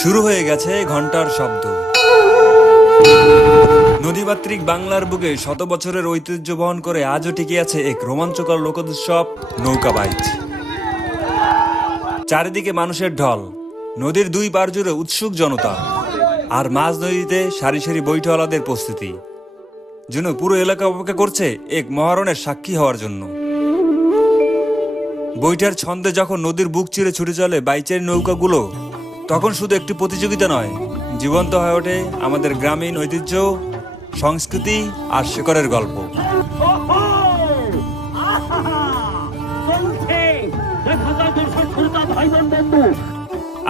শুরু হয়ে গেছে ঘন্টার শব্দ। নদীমাতৃক বাংলার বুকে শত বছরের ঐতিহ্য বহন করে আজও টিকে আছে এক রোমাঞ্চকর লোকোৎসব নৌকা বাইচ। চারিদিকে মানুষের ঢল, নদীর দুই পার জুড়ে উৎসুক জনতা, আর মাঝ নদীতে সারি সারি বৈঠওয়ালাদের প্রস্তুতি, যেন পুরো এলাকা অপেক্ষা করছে এক মহারণের সাক্ষী হওয়ার জন্য। বৈঠার ছন্দে যখন নদীর বুক চিরে ছুটে চলে বাইচের নৌকাগুলো, তখন শুধু একটি প্রতিযোগিতা নয়, জীবন্ত হয়ে ওঠে আমাদের গ্রামীণ ঐতিহ্য, সংস্কৃতি আর শেকড়ের গল্প।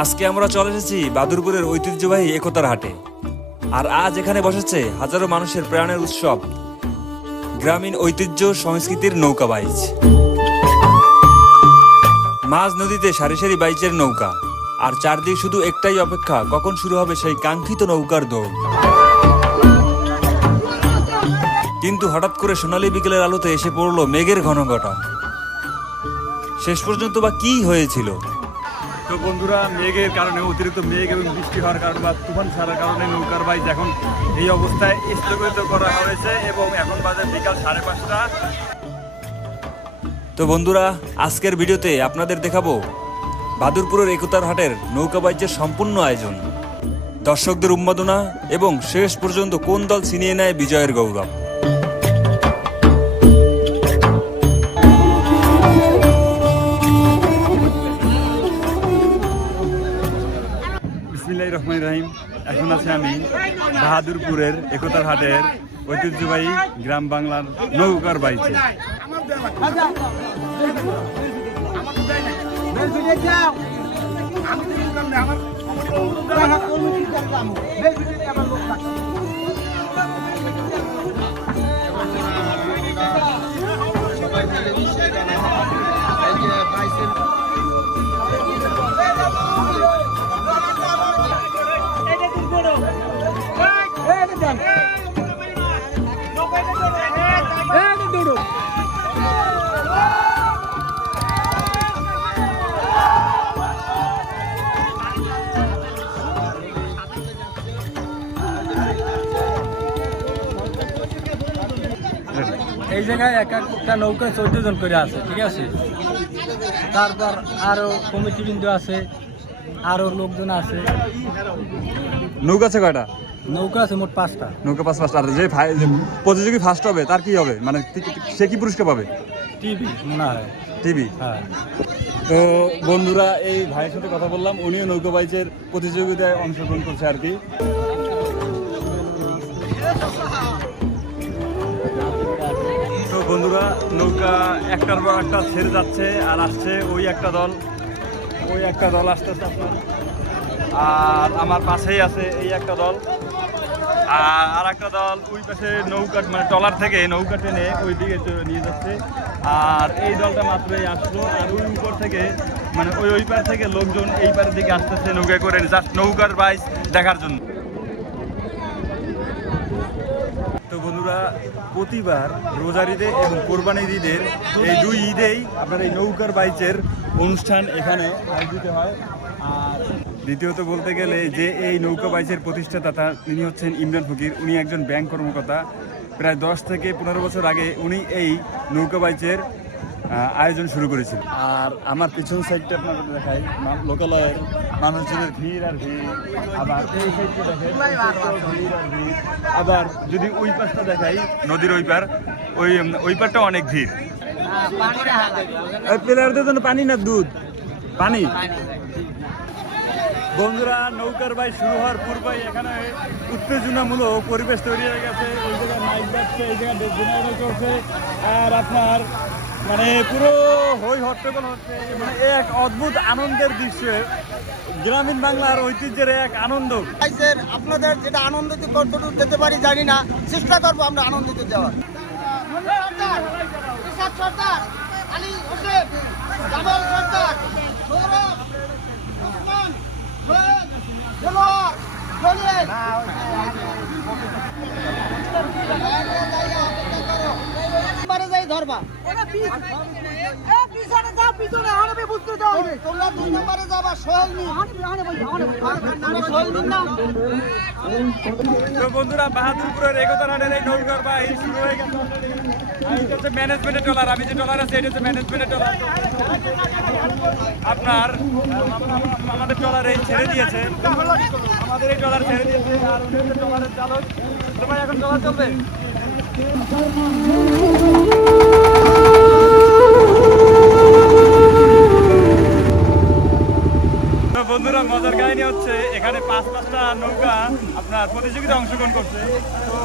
আজকে আমরা চলে এসেছি বাদুরপুরের ঐতিহ্যবাহী একতার হাটে, আর আজ এখানে বসেছে হাজারো মানুষের প্রাণের উৎসব, গ্রামীণ ঐতিহ্য সংস্কৃতির নৌকা বাইচ। মাঝ নদীতে সারি সারি বাইচের নৌকা, আর চারদিক শুধু একটাই অপেক্ষা, কখন শুরু হবে সেই কাঙ্ক্ষিত নৌকার দৌড়। কিন্তু হঠাৎ করে সোনালী বিকেলের আলোতে এসে পড়লো মেঘের ঘনঘটা। শেষ পর্যন্ত বা কি হয়েছিল? তো বন্ধুরা, মেঘের কারণে, অতিরিক্ত মেঘ এবং বৃষ্টি হওয়ার কারণে বা তুফান ছাড়ার কারণে নৌকার বাইচ এখন এই অবস্থায় স্থগিত করা হয়েছে এবং এখন বাজে বিকাল 5:30। তো বন্ধুরা, আজকের ভিডিওতে আপনাদের দেখাবো বাদুরপুরের একতার হাটের নৌকা বাইচের সম্পূর্ণ আয়োজন, দর্শকদের উন্মাদনা এবং শেষ পর্যন্ত কোন দল ছিনিয়ে নেয় বিজয়ের গৌরব। বিসমিল্লাহির রহমানির রহিম। এখন আছে আমি বাহাদুরপুরের একতার হাটের ঐতিহ্যবাহী গ্রাম বাংলার নৌকার বাইচে। এই জায়গায় এক একটা নৌকায় 14 জন করে আছে, ঠিক আছে। তারপর আরো কমিটি বিন্দু আছে, আরো লোকজন আছে। নৌকা আছে কয়টা? নৌকা আছে মোট 5টা। নৌকা 5টা। আর যে প্রতিযোগী ফার্স্ট হবে তার কি হবে, মানে সে কি পুরস্কার পাবে? টিভি মনে হয়। টিভি। হ্যাঁ। তো বন্ধুরা, এই ভাইয়ের সাথে কথা বললাম, উনিও নৌকা বাইচের প্রতিযোগিতায় অংশগ্রহণ করছে আর কি। তো বন্ধুরা, নৌকা একটার পর একটা ছেড়ে যাচ্ছে, আর আসছে ওই একটা দল আসতেছে আপনার। আর আমার পাশেই আছে এই একটা দল, আর একটা দল ওই পাশে নৌকা, মানে ট্রলার থেকে নৌকা টেনে ওই দিকে নিয়ে যাচ্ছে। আর এই দলটা মাত্রই আসলো, আর ওই উপর থেকে, মানে ওই পার থেকে লোকজন এই পারের দিকে আসতেছে নৌকা করে, জাস্ট নৌকার বাইচ দেখার জন্য। তো বন্ধুরা, প্রতিবার রোজার ঈদে এবং কোরবানির ঈদের এই দুই ঈদেই আপনার এই নৌকার বাইচের অনুষ্ঠান এখানে আয়োজিত হয়। আর দ্বিতীয়ত বলতে গেলে যে এই নৌকা বাইচের প্রতিষ্ঠাতা, তিনি হচ্ছেন ইমরান ফকির। উনি একজন ব্যাংক কর্মকর্তা। প্রায় 10 থেকে 15 বছর আগে উনি এই নৌকা বাইচের আয়োজন শুরু করেছিল। আর আমার পিছন সাইডটা আপনাদের দেখাই, লোকালয়ের মানুষজনের ভিড় আর ভিড়। আবার এই সাইডটা দেখেন, ভিড় আর ভিড়। আবার যদি ওই পাশটা দেখাই, নদীর ওই পারটা অনেক ভিড়। প্লেয়ারদের জন্য পানি না দুধ? পানি। বন্ধুরা, নৌকার বাইচ শুরু হওয়ার পূর্বেই এখানে উত্তেজনামূলক পরিবেশ তৈরি হয়ে গেছে। ওই জায়গায় মাইক যাচ্ছে, এই জায়গায় জেনারেটর চলছে, আর আপনার মানে পুরো হই হট্টগোল হচ্ছে। মানে এক অদ্ভুত আনন্দের দৃশ্য, গ্রামীণ বাংলার ঐতিহ্যের এক আনন্দ। আপনাদের যেটা আনন্দিত কতটুকু যেতে পারি জানি না, চেষ্টা করবো আমরা আনন্দিত দেওয়ার। বারে যাই ধরবা তোমরা 2 নম্বরে যাবা সোহেল নি সোহেল নি না তো বন্ধুরা বাহাদুরপুরের একতার হাটের এই নৌকার বাই শুরু হয়ে গেছে আর এটা হচ্ছে ম্যানেজমেন্টের ট্রলার। আমি যে ট্রলার আছে এটা হচ্ছে ম্যানেজমেন্টের ট্রলার। আপনার আমাদের ট্রলার এই ছেড়ে দিয়েছে, আমাদের এই ট্রলার ছেড়ে দিয়েছে আর উনি হচ্ছে ট্রলারের চালক। তো ভাই এখন ট্রলার চলবে। তো বন্ধুরা মজার কাহিনী হচ্ছে এখানে 5-5টা নৌকা আপনার প্রতিযোগিতা অংশগ্রহণ করছে। তো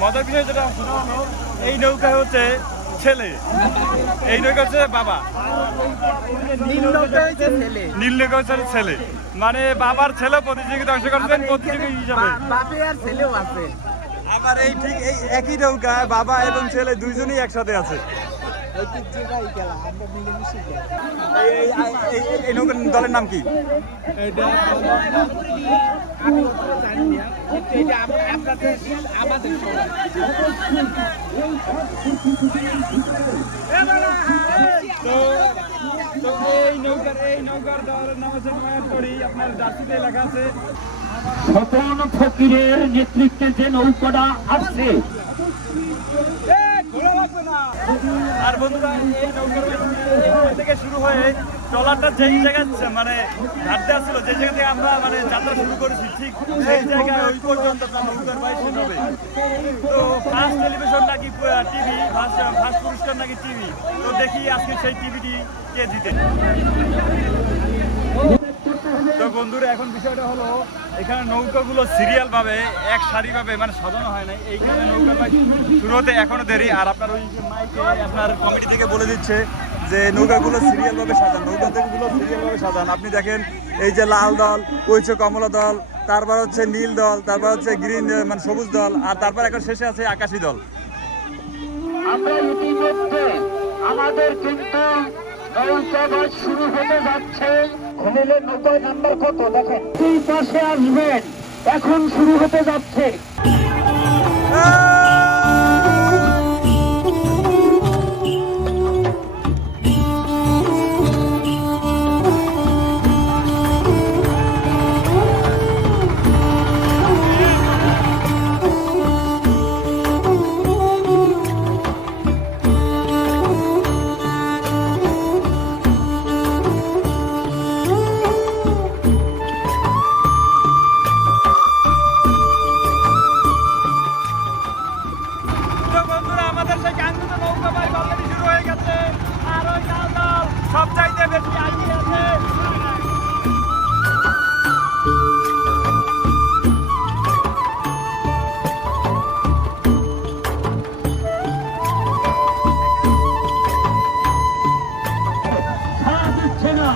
মজার বিষয় যেটা শোনা হলো এই নৌকা হচ্ছে ছেলে, এই নৌকা হচ্ছে বাবা, নীল নৌকা হচ্ছে ছেলে, মানে বাবার ছেলে প্রতিযোগিতা অংশগ্রহণ করছেন প্রতিযোগী হিসাবে। আবার এই ঠিক এই একই নৌকায় বাবা এবং ছেলে দুইজনই একসাথে আছে। এই নৌকার দলের নাম কি? তো এই নৌকার দলের নাম হচ্ছে নয়ারতড়ি। আপনার জার্সিতে লেখা আছে স্বপন ফকিরের নেতৃত্বে যে নৌকাটা আসছে। আর বন্ধুরা এই নৌকার থেকে শুরু হয়ে ট্রলারটা যেই জায়গায় মানে ঘাটতে আসছিল, যে জায়গা থেকে আমরা মানে যাত্রা শুরু করেছি ঠিক সেই জায়গায় ওই পর্যন্ত তার নৌকার বাইক শেষ হবে। তো ফার্স্ট টেলিভিশন নাকি টিভি, ফার্স্ট পুরস্কার নাকি টিভি। তো দেখি আজকে সেই টিভিটি কে জিতে। তো বন্ধুরা এখন বিষয়টা হলো এখানে নৌকাগুলো সিরিয়াল ভাবে এক সারি ভাবে মানে সাজানো হয় না। এইখানে নৌকা বাইক শুরু হতে এখনো দেরি। আর আপনার ওই যে মাইকে আপনার কমিটি থেকে বলে দিচ্ছে যে নৌকাগুলো সিরিয়াল ভাবে সাজান, নৌকাগুলো সিরিয়াল ভাবে সাজান। আপনি দেখেন এই যে লাল দল, ওই যে কমলা দল, তারপর হচ্ছে নীল দল, তারপর হচ্ছে গ্রিন মানে সবুজ দল, আর তারপর এখন শেষে আছে আকাশী দল। আমরা ইতিমধ্যে আমাদের কিন্তু নৌকাবাজ শুরু হতে যাচ্ছে। খনিলের নৌকায় নাম্বার কত দেখেন, এই পাশে আসবেন, এখন শুরু হতে যাচ্ছে। তো বন্ধুরা আমাদের সেই কাঙ্ক্ষিত নৌকা বাইক অলরেডি শুরু হয়ে গেছে। আর ওই লাল দল সব চাইতে বেশি এগিয়ে আছে। ছাড়া দিচ্ছে না,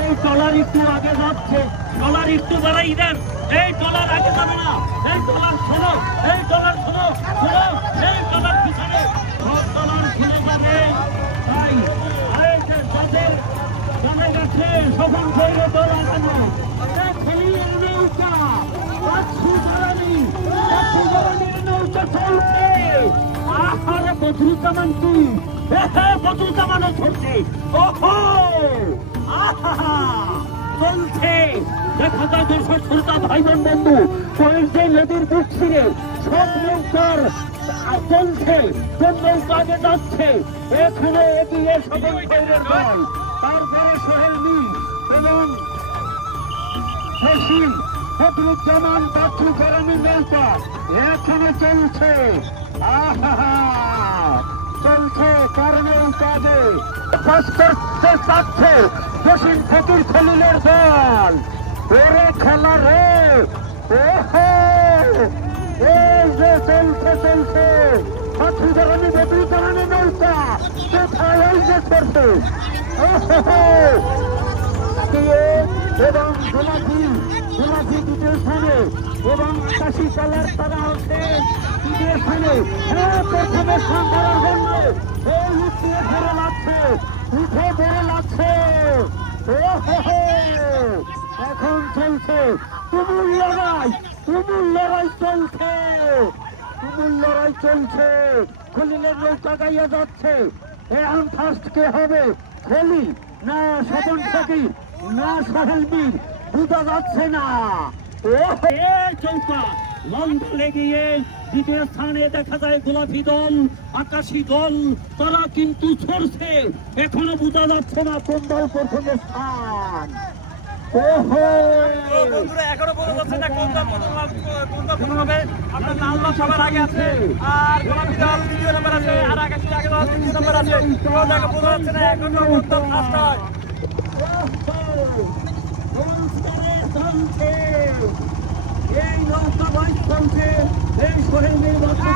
এই ট্রলার একটু আগে যাচ্ছে, ট্রলার একটু বাড়াই দেন, এই ট্রলার আগে যাবে না, এই ট্রলার শোনো, এই ট্রলার শোনো, শোনো, এই ট্রলার পিছনে, সব ট্রলার ছেড়ে যাবে। তাই এই যে যাদের জানা গেছে সফল শৈলে দল আগানো, এই খনির নৌকা, পাঁচশো নৌকা চলছে। আহারে বদরুজ্জামান কি, বদরুজ্জামানও চলছে, ওহো আহা চলছে। দেখা যায় দর্শক শ্রোতা ভাই বোন বন্ধু, কয়েকজন নদীর বুক ছিঁড়ে সব নৌকার চলছে, কোন নৌকা আগে যাচ্ছে। এখানে এগিয়ে সবল শৈলের দল, তারপরে সোহেল নীল এবং ফসিল বদরুজ্জামান বাচ্চু গরমি নৌকা এখানে চলছে। আহা চলছে কারণেও কাজে করতে চাচ্ছে জসিম ফকির খলিলের দল। ওরে খেলা রে, ওহো এই যে চলছে চলছে বাচ্চু গরমি বদরুজ্জামানের নৌকা কোথায় এই যে করছে এবং গোলাপি দ্বিতীয় স্থানে এবং আকাশি কালার তারা হচ্ছে তৃতীয় স্থানে। প্রথমে সাংবারের গন্ধ এই উঠিয়ে ধরে লাগছে, উঠে ধরে লাগছে। এখন চলছে তুমুল লড়াই চলছে খলিলের নৌকা গাইয়া যাচ্ছে। এখন ফার্স্ট কে হবে, খলিল না স্বপন ফকির না সোহেল বীর, বোঝা যাচ্ছে না। চৌকা লন্ডনে গিয়ে দ্বিতীয় স্থানে দেখা যায় গোলাপি দল, আকাশী দল, তারা কিন্তু ছড়ছে। এখনো বোঝা যাচ্ছে না কোন দল প্রথম স্থান। ওহো বন্ধুরা এখনো বোঝা যাচ্ছে না কোন দল প্রথম হবে। আপনার লাল দল সবার আগে আছে, আর গোলাপি দল দ্বিতীয় নম্বর আছে, আর আকাশী দল তৃতীয় নম্বর আছে। কোনটাকে বোঝা যাচ্ছে না এখনো কোন দল ফার্স্ট হয়। এই নৌকা বাইক চলছে, এই সোহেল নির্বাচন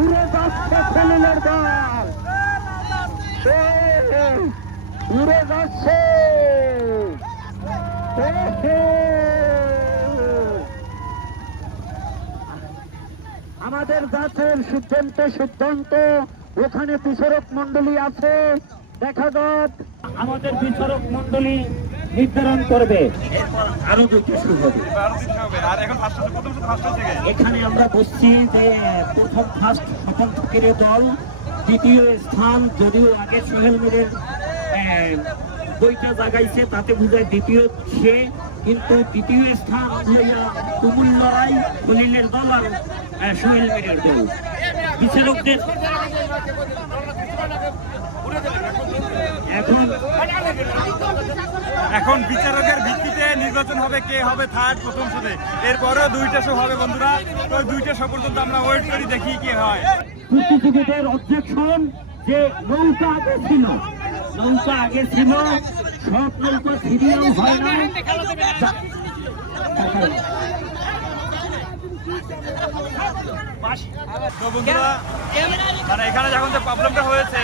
উড়ে যাচ্ছে খলিলের দল, উড়ে যাচ্ছে। আমাদের জাতের সিদ্ধান্ত ওখানে বিচারক মন্ডলী আছে, দেখা যাক আমাদের বিচারক মন্ডলী নির্ধারণ করবে। এরপর আরো দুটি শুরু হবে। আর এখন ফার্স্ট হচ্ছে, প্রথম ফার্স্ট হচ্ছে কে? এখানে আমরা বুঝছি যে প্রথম ফার্স্ট স্বপন ফকিরের দল, দ্বিতীয় স্থান যদিও আগে সোহেল মীরের বইটা জাগাইছে তাতে বোঝায় দ্বিতীয় সে, কিন্তু দ্বিতীয় স্থান হইয়া তুমুল লড়াই খলিলের দল আর সোহেল মীরের দল। বিচারকদের এখন বিচারকের ভিত্তিতে নির্বাচন হবে কে হবে থার্ড প্রথম শোতে। এরপরেও দুইটা শো হবে বন্ধুরা, তো দুইটা শো পর্যন্ত আমরা ওয়েট করি, দেখি কে হয়। প্রতিযোগীদের অবজেকশন যে নৌকা আগে ছিল, সব নৌকা সিরিয়াল হয় না। তো বন্ধুরা মানে এখানে যখন যে প্রবলেমটা হয়েছে,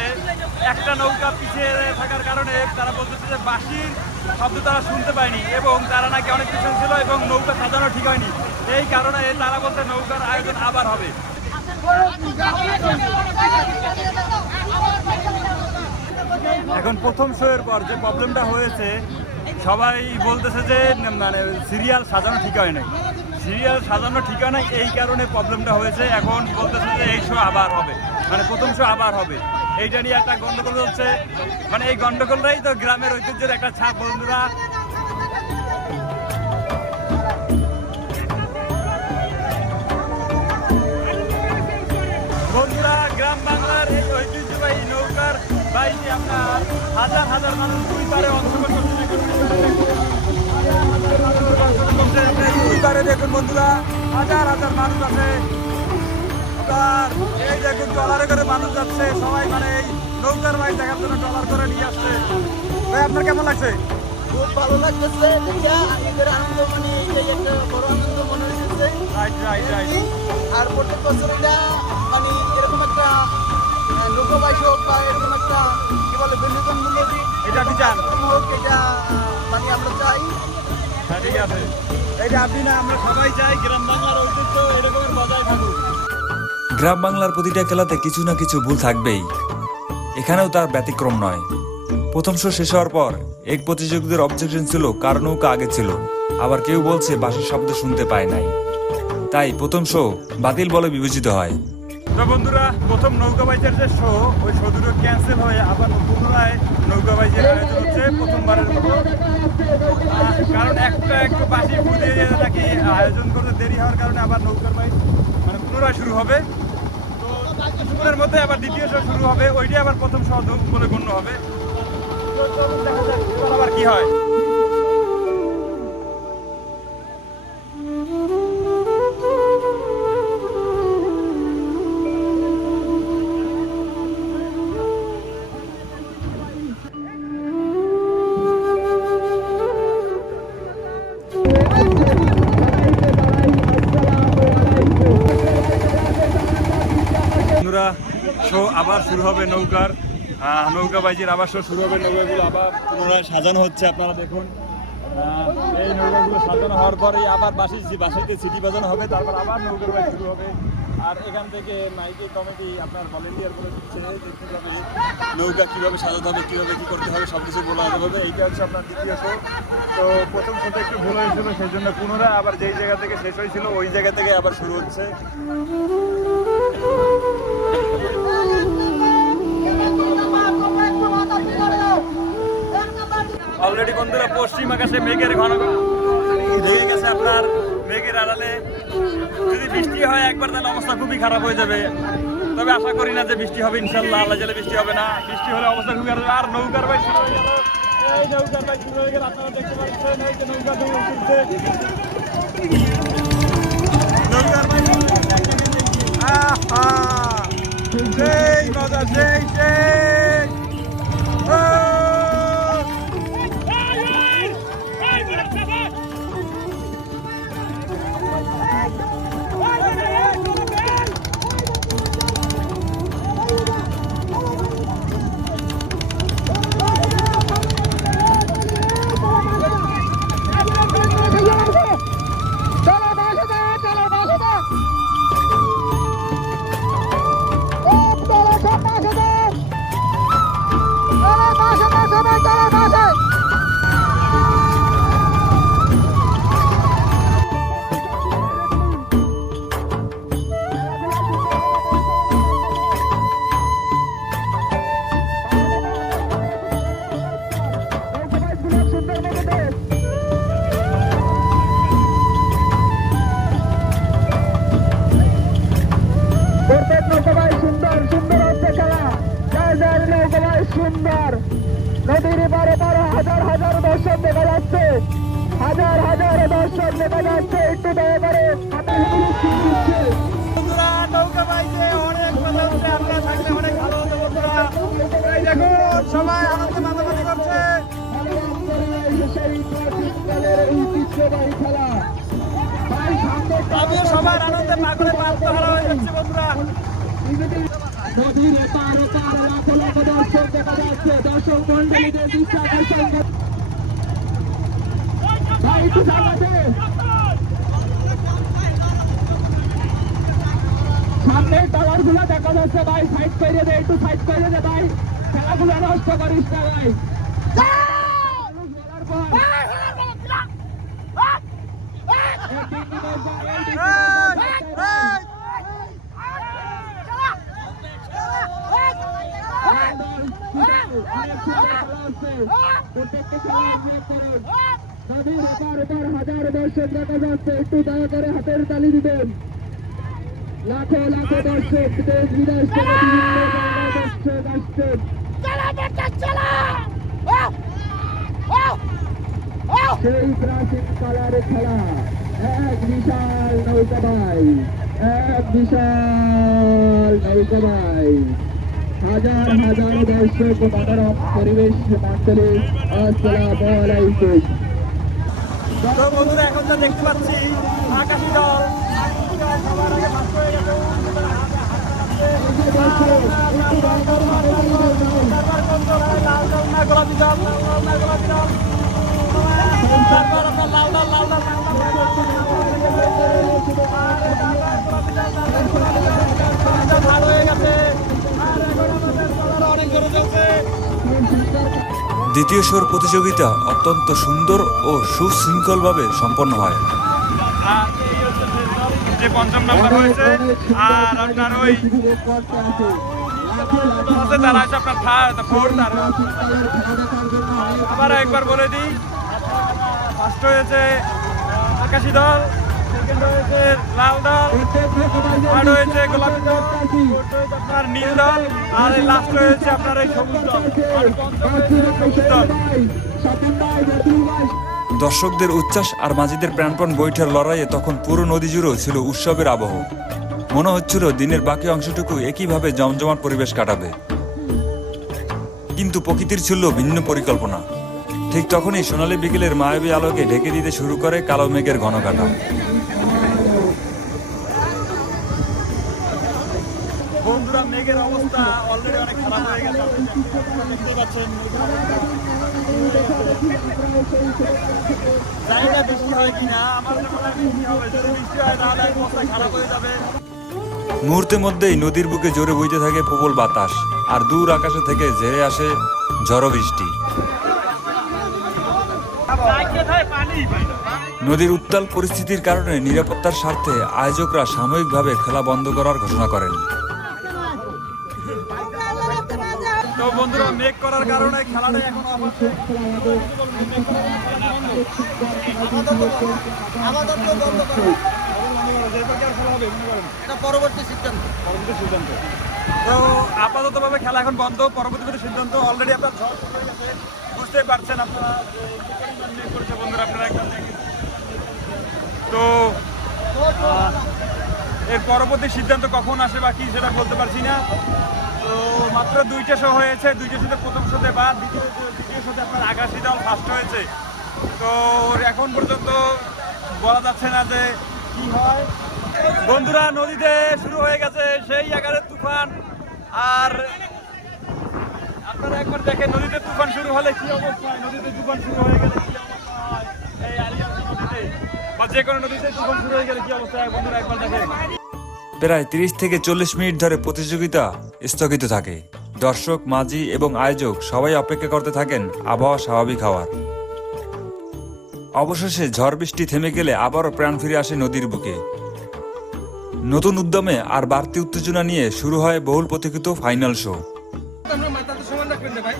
একটা নৌকা পিছিয়ে থাকার কারণে তারা বলতেছে যে বাঁশির শব্দ তারা শুনতে পায়নি, এবং তারা নাকি অনেক পিছনে ছিল এবং নৌকা সাজানো ঠিক হয়নি। এই কারণে তারা বলছে নৌকার আয়োজন আবার হবে। এখন প্রথম শো এর পর যে প্রবলেমটা হয়েছে, সবাই বলতেছে যে মানে সিরিয়াল সাজানো ঠিক হয় নাই, এই কারণে প্রবলেমটা হয়েছে। এখন বলতেছে যে এই শো আবার হবে, মানে প্রথম শো আবার হবে। এইটা নিয়ে একটা গন্ডগোল হচ্ছে, মানে এই গন্ডগোলটাই তো গ্রামের ঐতিহ্যের একটা ছাপ বন্ধুরা। গ্রাম বাংলার এই ঐতিহ্যবাহী নৌকার বাইরে আপনার হাজার হাজার মানুষ দুই পারে অংশগ্রহণ করতে দেখুন বন্ধুরা, হাজার হাজার মানুষ আছে। আপনার এই দেখুন ট্রলারে করে মানুষ যাচ্ছে, সবাই মানে এই নৌকার বাইক দেখার জন্য ট্রলার করে নিয়ে আসছে। ভাই আপনার কেমন লাগছে? খুব ভালো লাগতেছে, ঈদের আনন্দ, মানে এটাই একটা বড় আনন্দ মনে হচ্ছে। আর প্রত্যেক বছর এটা মানে এরকম একটা লোকবাইশ হোক বা এরকম একটা কি বলে বিনোদন মূল্যটি এটা আপনি চান হোক, এটা মানে আমরা চাই। হ্যাঁ ঠিক আছে, এটা আপনি না আমরা সবাই চাই গ্রাম বাংলার ঐতিহ্য এরকমের বজায় থাকুক। গ্রাম বাংলার প্রতিটা খেলাতে কিছু না কিছু ভুল থাকবেই, এখানেও তার ব্যতিক্রম নয়। প্রথম শো শেষ হওয়ার পর এক প্রতিযোগীদের অবজেকশন ছিল কার নৌকা আগে ছিল, আবার কেউ বলছে বাঁশির শব্দ শুনতে পায় নাই, তাই প্রথম শো বাতিল বলে বিবেচিত হয়। তো বন্ধুরা, প্রথম নৌকা বাইচের যে শো, ওই শো দুটো ক্যান্সেল হয়ে আবার পুনরায় নৌকা বাইচের আয়োজন হচ্ছে প্রথমবারের মতো। কারণ একটু বাঁশি ফুটিয়ে নাকি আয়োজন করতে দেরি হওয়ার কারণে আবার নৌকার বাইচ মানে পুনরায় শুরু হবে। তো কিছুক্ষণের মধ্যে আবার দ্বিতীয় শো শুরু হবে, ওইটাই আবার প্রথম শো বলে গণ্য হবে। তো চলুন দেখা যাক আবার কি হয়। শো আবার শুরু হবে নৌকা বাইজের আবার শো শুরু হবে। নৌকাগুলো আবার পুনরায় সাজানো হচ্ছে, আপনারা দেখুন। এই নৌকাগুলো সাজানো হওয়ার পরে আবার বাঁশিতে সিটি বাজানো হবে, তারপর আবার নৌকার বাইজ শুরু হবে। আর এখান থেকে মাইকে কমিটি আপনার ভলেন্টিয়ার করে দিচ্ছে যে কীভাবে নৌকা কীভাবে সাজাতে হবে, কীভাবে কী করতে হবে সব কিছু বলা হবে। এইটা হচ্ছে আপনার দ্বিতীয় শো। তো প্রথম শোতে একটু ভুল হয়েছিল, সেই জন্য পুনরায় আবার যেই জায়গা থেকে শেষ হয়েছিল ওই জায়গা থেকে আবার শুরু হচ্ছে। অলরেডি বন্ধুরা পশ্চিম আকাশে মেঘের ঘন লেগে গেছে। আপনার মেঘের আড়ালে যদি বৃষ্টি হয় একবার তাহলে অবস্থা খুবই খারাপ হয়ে যাবে। তবে আশা করি না যে বৃষ্টি হবে, ইনশাল্লাহ আল্লাহ জালে বৃষ্টি হবে না। বৃষ্টি হলে অবস্থা খুবই খারাপ। আর নৌকার বাইক শুরু হয়ে গেল, এই নৌকার বাইক শুরু হয়ে গেল, আপনারা দেখতে পাচ্ছেন এই যে নৌকা দৌড় উঠছে। নৌকার বাইক সেই মজা, সেই সুন্দর নদীর পারে পারে হাজার হাজার দর্শক দেখা যাচ্ছে, হাজার হাজার দর্শক দেখা যাচ্ছে। একটু দয়া করে বন্ধুরা নৌকা বাইকে অনেক মজা হচ্ছে, আপনারা থাকলে অনেক ভালো হতো বন্ধুরা। এই দেখুন সবাই আনন্দ মাতামাতি করছে। আমিও সবার আনন্দে পাগলে পাত্রহারা হয়ে যাচ্ছে বন্ধুরা। নদীর এপার ওপার লাখ লাখ দর্শক দেখা যাচ্ছে। দর্শক মন্ডলীদের দৃষ্টি আকর্ষণ সামনে টাওয়ার গুলো দেখা যাচ্ছে। ভাই সাইড করে দে, একটু সাইড করে দে ভাই, খেলাগুলো নষ্ট করিস না ভাই। নদীর এপার ওপার হাজার দর্শক দেখা যাচ্ছে। একটু দয়া করে হাতের তালি দিবেন। লাখো লাখো দর্শক দেশ বিদেশ থেকে বিভিন্ন জায়গায় দর্শক আসছেন। সেই প্রাচীন কালার খেলা, এক বিশাল নৌকা ভাই, এক বিশাল নৌকা ভাই, হাজার হাজার দর্শক মনোরম পরিবেশ মন্ডলী। আসসালামু আলাইকুম। তো বন্ধুরা এখন যা দেখতে পাচ্ছি আকাশি দল সবার আগে ভাগ হয়ে গেছে। লাল দল না গোলাপি দল, লাল না গোলাপি দল, তারপর আপনার লাল দল, লাল দল, ভাগ হয়ে গেছে। আর এখন আমাদের দলের অনেক জোরে চলছে। দ্বিতীয় শোর প্রতিযোগিতা অত্যন্ত সুন্দর ও সুশৃঙ্খলভাবে সম্পন্ন হয়। আর এই হচ্ছে যে পঞ্চম নাম্বার হয়েছে। আর আপনার ওই আছে তারা আছে আপনার থার্ড, ফোর্থ। আর আবার একবার বলে দিই, ফার্স্ট হয়েছে আকাশি দল, সেকেন্ড হয়েছে লাল দল, থার্ড হয়েছে গোলাপি দল, ফোর্থ হয়েছে আপনার নীল দল, আর লাস্ট হয়েছে আপনার এই সবুজ দল। আর পঞ্চম হয়েছে সবুজ দল। দর্শকদের উচ্ছ্বাস আর মাঝিদের প্রাণপণ বৈঠার লড়াইয়ে তখন পুরো নদী জুড়েও ছিল উৎসবের আবহ। মনে হচ্ছিল দিনের বাকি অংশটুকু একইভাবে জমজমাট পরিবেশ কাটাবে, কিন্তু প্রকৃতির ছিল ভিন্ন পরিকল্পনা। ঠিক তখনই সোনালী বিকেলের মায়াবী আলোকে ঢেকে দিতে শুরু করে কালো মেঘের ঘন কাটা। বন্ধুরা মেঘের অবস্থা অলরেডি অনেক খারাপ হয়ে গেছে, দেখতে পাচ্ছেন। জানি না বৃষ্টি হয় কিনা, আমার মনে হয় বৃষ্টি হবে। যদি বৃষ্টি হয় তাহলে অবস্থা খারাপ হয়ে যাবে। মুহূর্তের মধ্যেই নদীর বুকে জোরে বইতে থাকে প্রবল বাতাস, আর দূর আকাশে থেকে ঝেড়ে আসে ঝড়ো বৃষ্টি। নদীর উত্তাল পরিস্থিতির কারণে নিরাপত্তার স্বার্থে আয়োজকরা সাময়িকভাবে খেলা বন্ধ করার ঘোষণা করেন। তো বন্ধুরা, মেঘ করার কারণে খেলাটা এখন আমাদের বন্ধ করো। এটা পরবর্তী সিদ্ধান্ত। তো আপাততভাবে খেলা এখন বন্ধ, পরবর্তী সিদ্ধান্ত। অলরেডি আপনার ঝড় শুরু হয়ে গেছে, বুঝতেই পারছেন আপনারা যে কি পরিমাণ মেঘ করেছে বন্ধুরা, আপনারা একদম দেখেন। তো এর পরবর্তী সিদ্ধান্ত কখন আসে বা কি সেটা বলতে পারছি না। তো মাত্র 2টা শো হয়েছে, 2টা শোতে প্রথম শোতে বা দ্বিতীয় শোতে আপনার আকাশী দল ফার্স্ট হয়েছে। তো এখন পর্যন্ত বলা যাচ্ছে না যে কি হয়। বন্ধুরা, নদীতে শুরু হয়ে গেছে সেই আকারের তুফান। আর আপনারা একবার দেখেন নদীতে তুফান শুরু হলে কি অবস্থা হয়, নদীতে তুফান শুরু হয়ে গেলে কি অবস্থা হয়, এই আলিয়ান্স নদীতে বা যে কোনো নদীতে তুফান শুরু হয়ে গেলে কি অবস্থা হয় বন্ধুরা একবার দেখেন। প্রায় 30 থেকে 40 মিনিট ধরে প্রতিযোগিতা স্থগিত থাকে। দর্শক, মাঝি এবং আয়োজক সবাই অপেক্ষা করতে থাকেন আবহাওয়া স্বাভাবিক হওয়ার। অবশেষে ঝড় বৃষ্টি থেমে গেলে আবারও প্রাণ ফিরে আসে নদীর বুকে। নতুন উদ্যমে আর বাড়তি উত্তেজনা নিয়ে শুরু হয় বহুল প্রতীক্ষিত ফাইনাল শো। আমরা মাথাটা সমান রাখবেন না ভাই,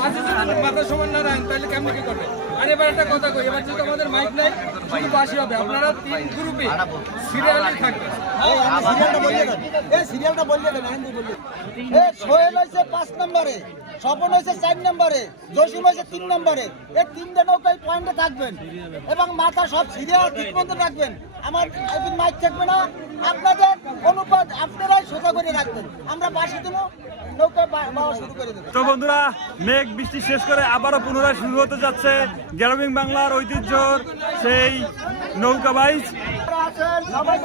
মাঝে যদি মাথা সমান না রাখেন তাহলে কেমন কি করবে? আর এবার একটা কথা কই, এবার যেহেতু আমাদের মাইক নাই, শুধু বাসি হবে। আপনারা 3 গ্রুপে সিরিয়ালি থাকবেন। সিরিয়ালটা বললে দেন, হিন্দি বললে। সোহেল হয়েছে 5 নম্বরে, স্বপন হয়েছে 4 নম্বরে, জসিম হয়েছে 3 নম্বরে। এই 3টে নৌকায় পয়েন্টে থাকবেন এবং মাথা সব সিরিয়াল ঠিক মতো রাখবেন। আমার একদিন মাইক থাকবে না, আপনাদের অনুপাত আপনারাই সোজা করে রাখবেন। আমরা বাসি দেবো, নৌকা বাওয়া শুরু করে দেবো। তো বন্ধুরা, মেঘ বৃষ্টি শেষ করে আবারও পুনরায় শুরু হতে যাচ্ছে গ্রামীণ বাংলার ঐতিহ্যর সেই নৌকা বাইচ। সবাই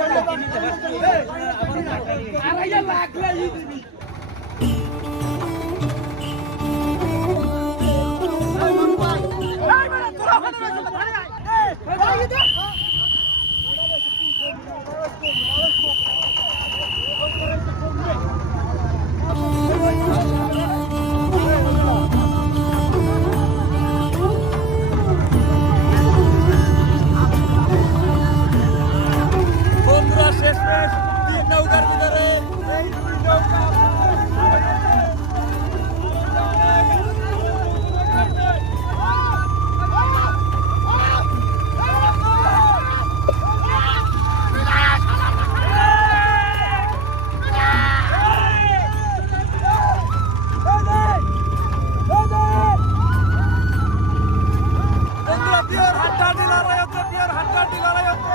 বন্ধুরা, শেষ ম্যাচ 3 নৌকার ভিতরে এই 2 নৌকা। বন্ধুরা, পিওর হাড্ডাহাড্ডি লড়াই হচ্ছে, পিওর হাড্ডাহাড্ডি লড়াই হচ্ছে।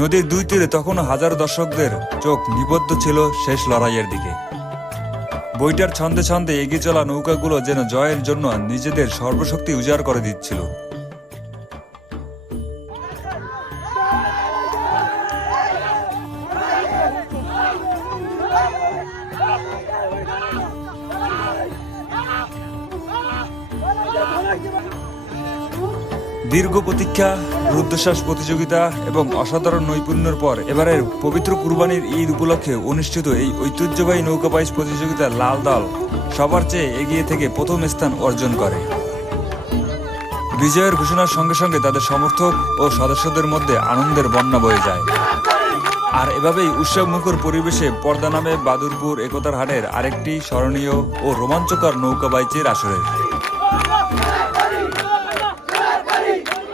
নদীর 2 তীরে তখনও হাজারো দর্শকদের চোখ নিবদ্ধ ছিল শেষ লড়াইয়ের দিকে। বইটার ছন্দে ছন্দে এগিয়ে চলা নৌকাগুলো যেন জয়ের জন্য নিজেদের সর্বশক্তি উজাড় করে দিচ্ছিল। দীর্ঘ প্রতীক্ষা, রুদ্ধশ্বাস প্রতিযোগিতা এবং অসাধারণ নৈপুণ্যের পর এবারের পবিত্র কুরবানির ঈদ উপলক্ষে অনুষ্ঠিত এই ঐতিহ্যবাহী নৌকা বাইচ প্রতিযোগিতার লাল দল সবার চেয়ে এগিয়ে থেকে প্রথম স্থান অর্জন করে। বিজয়ের ঘোষণার সঙ্গে সঙ্গে তাদের সমর্থক ও সদস্যদের মধ্যে আনন্দের বন্যা বয়ে যায়। আর এভাবেই উৎসবমুখর পরিবেশে পর্দা নামে বাদুরপুর একতার হাটের আরেকটি স্মরণীয় ও রোমাঞ্চকর নৌকা বাইচের আসরে।